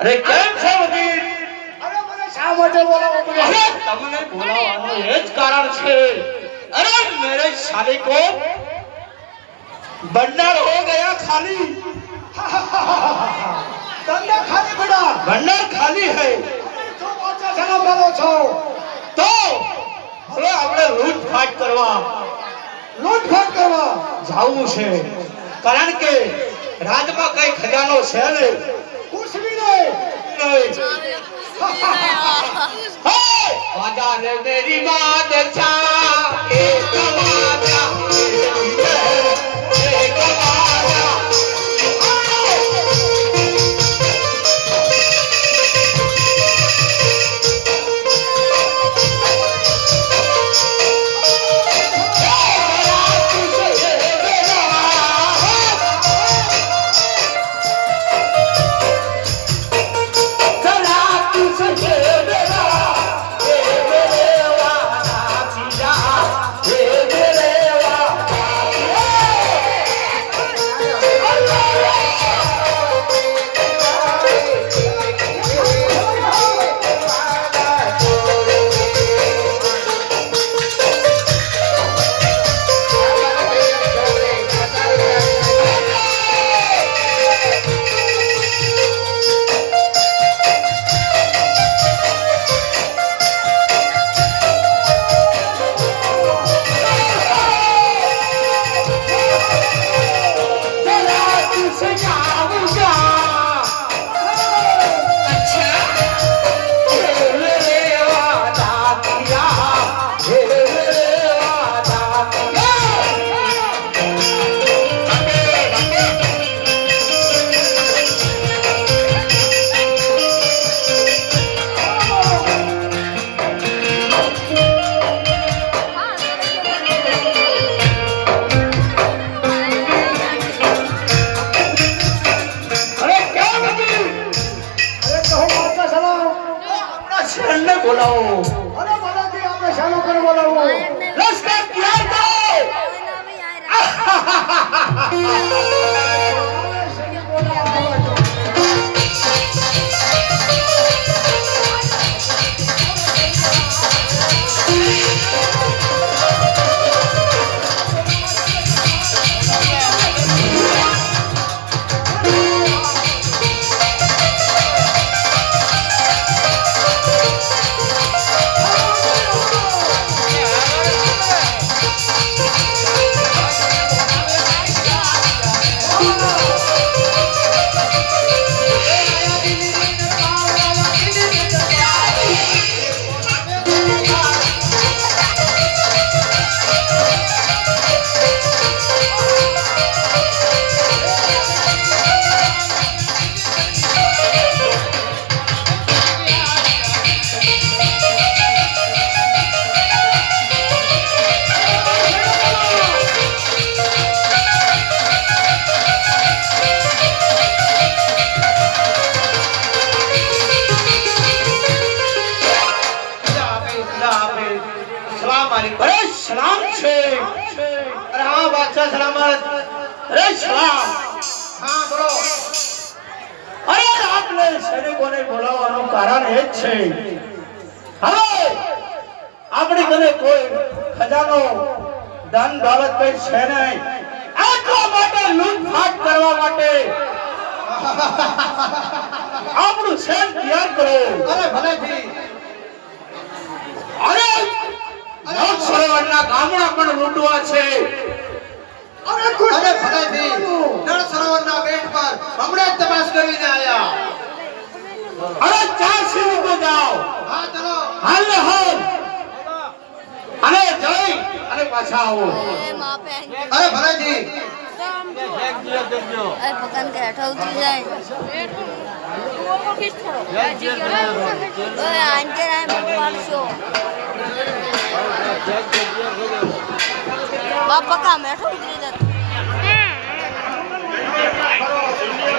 અરે કેમ છો વકીલ? અરે મને શા માટે બોલાવો તમે? અરે તમને બોલાવવાનું એ જ કારણ છે। अरे मेरे साले को भंडार हो गया खाली। ધંધા ખાલી પડા भंडार खाली है તો પાછા શેના બોલો છો? तो હવે આપણે લૂંટફાટ કરવા લૂંટફાટ કરવા જાવું છે કારણ કે રાજમાં કઈ ખજાનો છે ને કુછ ભી નહીં। आजा रे मेरी बादशाह एक आवाजा एक आवाजा बोलाओ અરે મનાજી આપણે શાનો પર બોલાવો? लश्कर तैयार करो अरे सलाम छे अरे हाँ बादशाह सलामत अरे सलाम हाँ बोलो अरे आपने सैनिकोने बोलावવાનું કારણ એ જ છે હવે આપણી ઘરે કોઈ ખજાનો ધન દોલત કઈ છે નહીં આટલા માટે લૂંટફાટ કરવા માટે આપણું શેર તૈયાર કરો અરે ભલેથી અરે નવ સરોવરના ગામડા પણ લૂંટવા છે અરે કુછ અરે ભલેથી નળ સરોવરના બેટ પર હમણાં જ તપાસ કરીને આયા। અરે 4 સિંહ જાઓ હા ચલો હાલ ને હાલ અને જઈ અને પાછા આવો અરે ભલેથી અરે પકન કે હેઠા ઉતરી જાય ઓય આંકે રાય પાડશો બાપા કા મેઠો ઉતરી જતો